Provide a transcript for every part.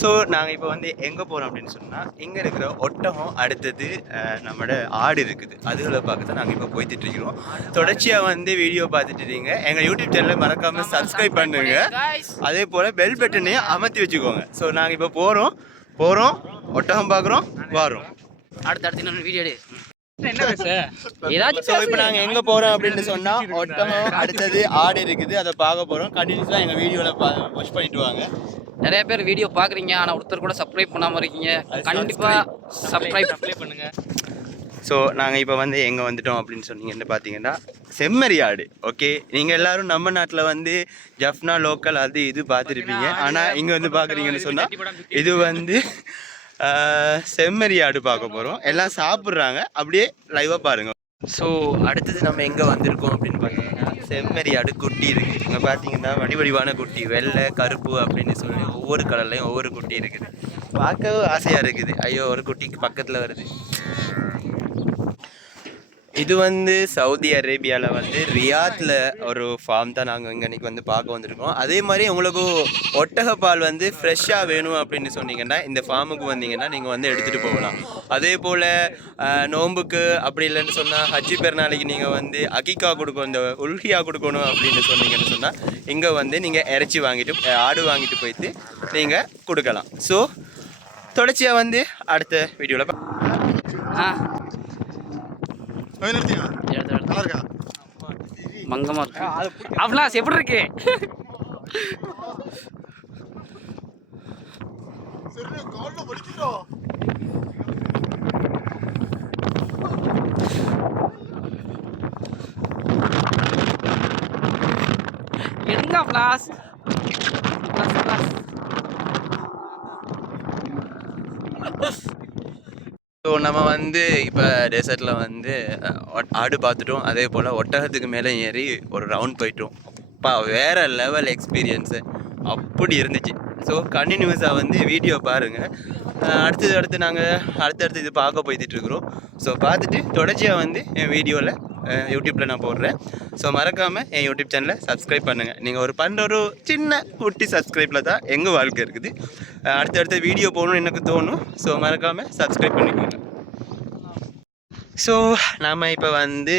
So நாங்கள் இப்போ வந்து எங்கே போகிறோம் அப்படின்னு சொன்னால் இங்கே இருக்கிற ஒட்டகம் அடுத்தது நம்மளோட ஆடு இருக்குது அதுகளை பார்க்க தான் நாங்கள் இப்போ போய்த்துட்டு இருக்கிறோம். தொடர்ச்சியாக வந்து வீடியோ பார்த்துட்டு இருக்கீங்க. எங்கள் யூடியூப் சேனலை மறக்காமல் சப்ஸ்கிரைப் பண்ணுங்க. அதே போல் பெல் பட்டனையும் அமர்த்தி வச்சுக்கோங்க. ஸோ நாங்கள் இப்போ போகிறோம் ஒட்டகம் பார்க்குறோம் வரோம். அடுத்த இன்னொரு வீடியோ இப்போ நாங்கள் எங்கே போகிறோம் அப்படின்னு சொன்னால் ஒட்டகம் அடுத்தது ஆடு இருக்குது அதை பார்க்க போகிறோம். கண்டினியூஸாக எங்கள் வீடியோவில் வாட்ச் பண்ணிட்டு வாங்க. நிறைய பேர் வீடியோ பார்க்குறீங்க ஆனால் ஒருத்தர் கூட சப்ஸ்கிரைப் பண்ணாமல் இருக்கீங்க. கண்டிப்பாக சப்ஸ்கிரைப் பண்ணுங்க. ஸோ நாங்கள் இப்போ வந்து எங்கே வந்துட்டோம் அப்படின்னு சொன்னீங்கன்னு பார்த்தீங்கன்னா செம்மறி ஆடு. ஓகே, நீங்கள் எல்லோரும் நம்ம நாட்டில் வந்து ஜஃப்னா லோக்கல் அது இது பார்த்துருப்பீங்க. ஆனால் இங்கே வந்து பார்க்குறீங்கன்னு சொன்னால் இது வந்து செம்மறி ஆடு பார்க்க போகிறோம். எல்லாம் சாப்பிட்றாங்க, அப்படியே லைவாக பாருங்கள். ஸோ அடுத்தது நம்ம எங்கே வந்திருக்கோம் அப்படின்னு பார்த்தீங்கன்னா செம்மறி ஆடு குட்டி இருக்குது. இங்கே பார்த்தீங்கன்னா வடிவான குட்டி, வெள்ளை கருப்பு அப்படின்னு சொல்லி ஒவ்வொரு கலர்லையும் ஒவ்வொரு குட்டி இருக்குது. பார்க்கவும் ஆசையாக இருக்குது. ஐயோ, ஒரு குட்டிக்கு பக்கத்தில் வருது. இது வந்து சவுதி அரேபியாவில் வந்து ரியாத்தில் ஒரு ஃபார்ம் தான் நாங்கள் இங்கே இன்றைக்கி வந்து பார்க்க வந்திருக்கோம். அதே மாதிரி உங்களுக்கு ஒட்டகப்பால் வந்து ஃப்ரெஷ்ஷாக வேணும் அப்படின்னு சொன்னீங்கன்னா இந்த ஃபார்முக்கு வந்தீங்கன்னா நீங்கள் வந்து எடுத்துகிட்டு போகலாம். அதே போல் நோம்புக்கு அப்படி இல்லைன்னு சொன்னால் ஹஜ்ஜி பெருநாளைக்கு நீங்கள் வந்து அகிகா கொடுக்கணும், இந்த உல்ஹியா கொடுக்கணும் அப்படின்னு சொன்னீங்கன்னு சொன்னால் இங்கே வந்து நீங்கள் இறைச்சி வாங்கிட்டு ஆடு வாங்கிட்டு போயிட்டு நீங்கள் கொடுக்கலாம். ஸோ தொடர்ச்சியாக வந்து அடுத்த வீடியோவில் மங்கமா இருக்கு. அப்லாஸ் எப்படி இருக்கு? எடுங்க அப்லாஸ். ஸோ நம்ம வந்து இப்போ டெசர்ட்டில் வந்து ஆடு பார்த்துட்டோம். அதே போல் ஒட்டகத்துக்கு மேலே ஏறி ஒரு ரவுண்ட் போயிட்டோம். அப்பா வேறு லெவல் எக்ஸ்பீரியன்ஸு அப்படி இருந்துச்சு. ஸோ கண்டினியூஸாக வந்து வீடியோ பாருங்கள். அடுத்து நாங்கள் அடுத்தடுத்து இது பார்க்க போய்த்துட்ருக்குறோம். ஸோ பார்த்துட்டு தொடர்ச்சியாக வந்து என் வீடியோவில் யூடியூப்பில் நான் போடுறேன். ஸோ மறக்காமல் என் யூடியூப் சேனலை சப்ஸ்கிரைப் பண்ணுங்கள். நீங்கள் ஒரு பண்ணுற ஒரு சின்ன குட்டி சப்ஸ்கிரைப்பில் தான் எங்கள் வாழ்க்கை இருக்குது. அடுத்த வீடியோ போகணும்னு எனக்கு தோணும். ஸோ மறக்காமல் சப்ஸ்கிரைப் பண்ணிக்கோங்க. ஸோ நாம் இப்போ வந்து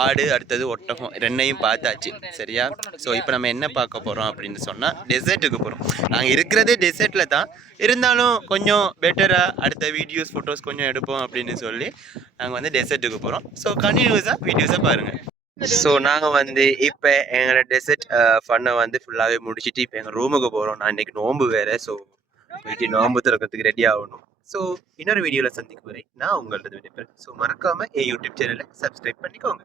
ஆடு அடுத்தது ஒட்டகம் ரெண்டையும் பார்த்தாச்சு, சரியா? ஸோ இப்போ நம்ம என்ன பார்க்க போகிறோம் அப்படின்னு சொன்னால் டெசர்ட்டுக்கு போகிறோம். நாங்கள் இருக்கிறதே டெசர்ட்டில் தான், இருந்தாலும் கொஞ்சம் பெட்டராக அடுத்த வீடியோஸ் ஃபோட்டோஸ் கொஞ்சம் எடுப்போம் அப்படின்னு சொல்லி நாங்கள் வந்து டெசர்ட்டுக்கு போகிறோம். ஸோ கண்டினியூஸாக வீடியோஸை பாருங்கள். ஸோ நாங்கள் வந்து இப்போ எங்களோட டெசர்ட் ஃபன்னை வந்து ஃபுல்லாகவே முடிச்சுட்டு இப்போ எங்கள் ரூமுக்கு போகிறோம். நான் இன்றைக்கி நோம்பு வேறு. ஸோ போயிட்டு நோம்பு திறக்கிறதுக்கு ரெடி ஆகணும். ஸோ இன்னொரு வீடியோவில் சந்திக்கும் வரை நான் உங்கள்கிட்ட விடைபெறேன். ஸோ மறக்காமல் என் யூடியூப் சேனலை சப்ஸ்கிரைப் பண்ணிக்கோங்க.